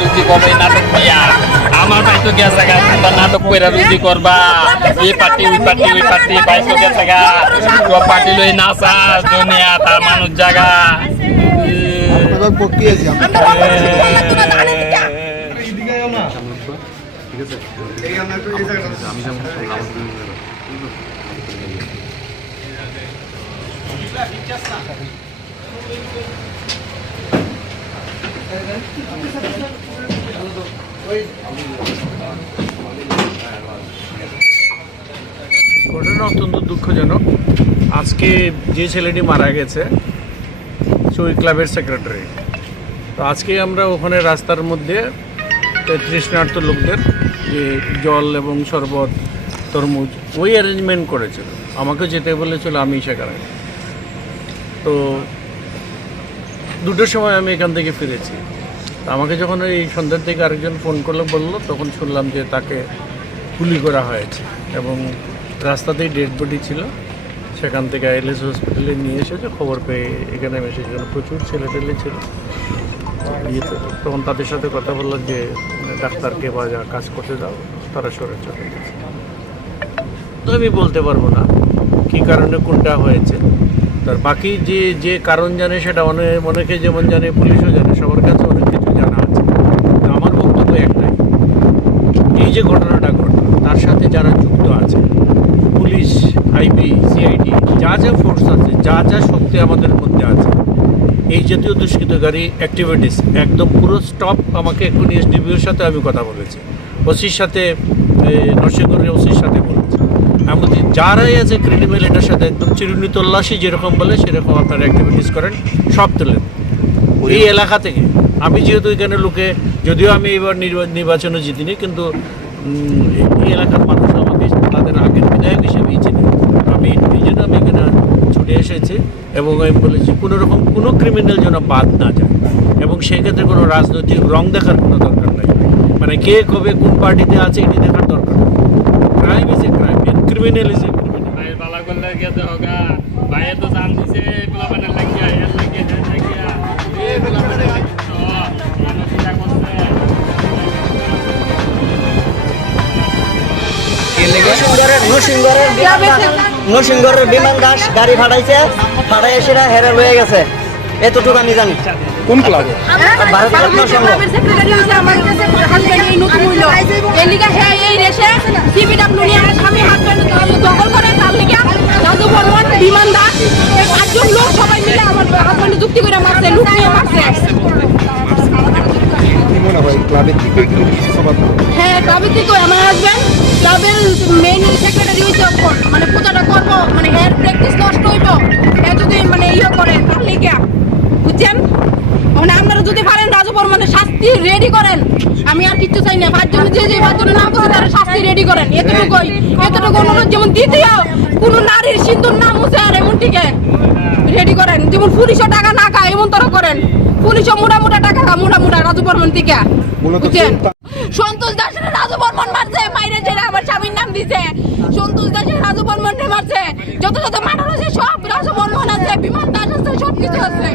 রুজি করবে নাটক দিয়া আমার ভাই তো গেছে গা তোমরা নাটক কইরা রুজি করবা এই পার্টি ওই পার্টি ওই পার্টি ভাই তো গেছে গা সব পার্টি লই নাচা দুনিয়া তা মানুষ জায়গা ঘটনা অত্যন্ত দুঃখজনক। আজকে যে ছেলেটি মারা গেছে সে ওই ক্লাবের সেক্রেটারি। তো আজকে আমরা ওখানে রাস্তার মধ্যে তৃষ্ণার্ত লোকদের যে জল এবং শরবত তরমুজ ওই অ্যারেঞ্জমেন্ট করেছিল, আমাকে যেতে বলেছিল, আমি সেখানে। তো 2টোর সময় আমি এখান থেকে ফিরেছি। তো আমাকে যখন এই সন্ধ্যার থেকে আরেকজন ফোন করলো বললো, তখন শুনলাম যে তাকে গুলি করা হয়েছে এবং রাস্তাতেই ডেড বডি ছিল। সেখান থেকে এলএস হসপিটালে নিয়ে এসেছে। খবর পেয়ে এখানে এসে সেখানে প্রচুর ছেলেটেলে ছিল। তখন তাদের সাথে কথা বললাম যে ডাক্তারকে বা যা কাজ করতে দাও, তারা সরে চলে গেছে। তো আমি বলতে পারবো না কী কারণে কোনটা হয়েছে। তার বাকি যে কারণ জানে সেটা অনেকে যেমন জানে, পুলিশও জানে, সবার কাছে অনেক কিছু জানা আছে। আমার বক্তব্য একটাই, এই যে ঘটনাটা ঘটল তার সাথে যারা যুক্ত আছে, পুলিশ, আইবি, সিআইডি, যা যা ফোর্স আছে, যা যা শক্তি আমাদের মধ্যে আছে, এই জাতীয় দুষ্কৃতকারী অ্যাক্টিভিটিস একদম পুরো স্টপ। আমাকে এক্ষুনি এসডিপিওর সাথে আমি কথা বলেছি, ওসির সাথে, নরসিংগড়ের ওসির সাথে বলেছি। আমি বলছি যারাই আছে ক্রিমিনাল এটার সাথে একদম চিরুনি তল্লাশি যেরকম বলে সেরকম আপনারা অ্যাক্টিভিটিস করেন, সব তোলেন এই এলাকা থেকে। আমি যেহেতু এখানে লোকে, যদিও আমি এবার নির্বাচনে জিতিনি, কিন্তু এই এলাকার মানুষ আমাকে তাদের আগের বিধায়ক হিসেবেই চিনি। আমি এই জন্য আমি এখানে ছুটে এসেছি এবং আমি বলেছি কোনোরকম কোনো ক্রিমিনাল যেন বাদ না যায় এবং সেক্ষেত্রে কোনো রাজনৈতিক রং দেখার কোনো দরকার নেই। মানে কে কবে কোন পার্টিতে আছে এটি দেখার দরকার নেই। Crime is a crime, criminal is a criminal. ভাই বালা করলে গেছে হোগা ভাই তো জান দিছে এগুলা মানে লাগিয়া এর লাগিয়া এর লাগিয়া এগুলা মানে মানসিকতা করছে নরসিংগড়ের বিমান দাস গাড়ি ফাটাইছে, ফাটাই সেটা হেরে রয়ে গেছে, এতটুকু আমি জানি। কোন ক্লাবে? ভারতরত্ন সংঘ। বিমান দাস 8জন লোক সবাই মিলে আমার হাজবেন্ড যুক্তি করে মারছে, লুট নিয়ে মারছে। হ্যাঁ, ক্লাবের থেকে আমার হাজবেন্ড ক্লাবের মেইন সেক্রেটারি হইতে মানে পূজাটা করবো, মানে হেয়ার প্র্যাকটিস নষ্ট হইব, হ্যাঁ যদি মানে ইয়ে করে তাহলে কি বুঝছেন। মানে আপনারা যদি পারেন রাজু বর্মনের শাস্তি রেডি করেন, আমি আর কিছু চাই না। 5 জন যে 5 জনের নাম বলছে তারা শাস্তি রেডি করেন, এতটুকু অনুরোধ। যেমন দ্বিতীয় কোন নারীর সিন্ধুর নাম হচ্ছে আর এমন টিকে রেডি করেন, যেমন পুলিশও টাকা না খায় এমন তারা করেন। পুলিশও মোটা টাকা খা, মোটা রাজু বর্মন থেকে বুঝছেন। সন্তোষ দাসের রাজু বর্মন মারছে, মাইরে যেটা আমার স্বামীর নাম দিছে। সন্তোষ দাসের রাজু বর্মন মারছে, যত মার্ডার আছে সব রাজু বর্মন আছে, বিমান দাস আছে, সব কিছু আছে।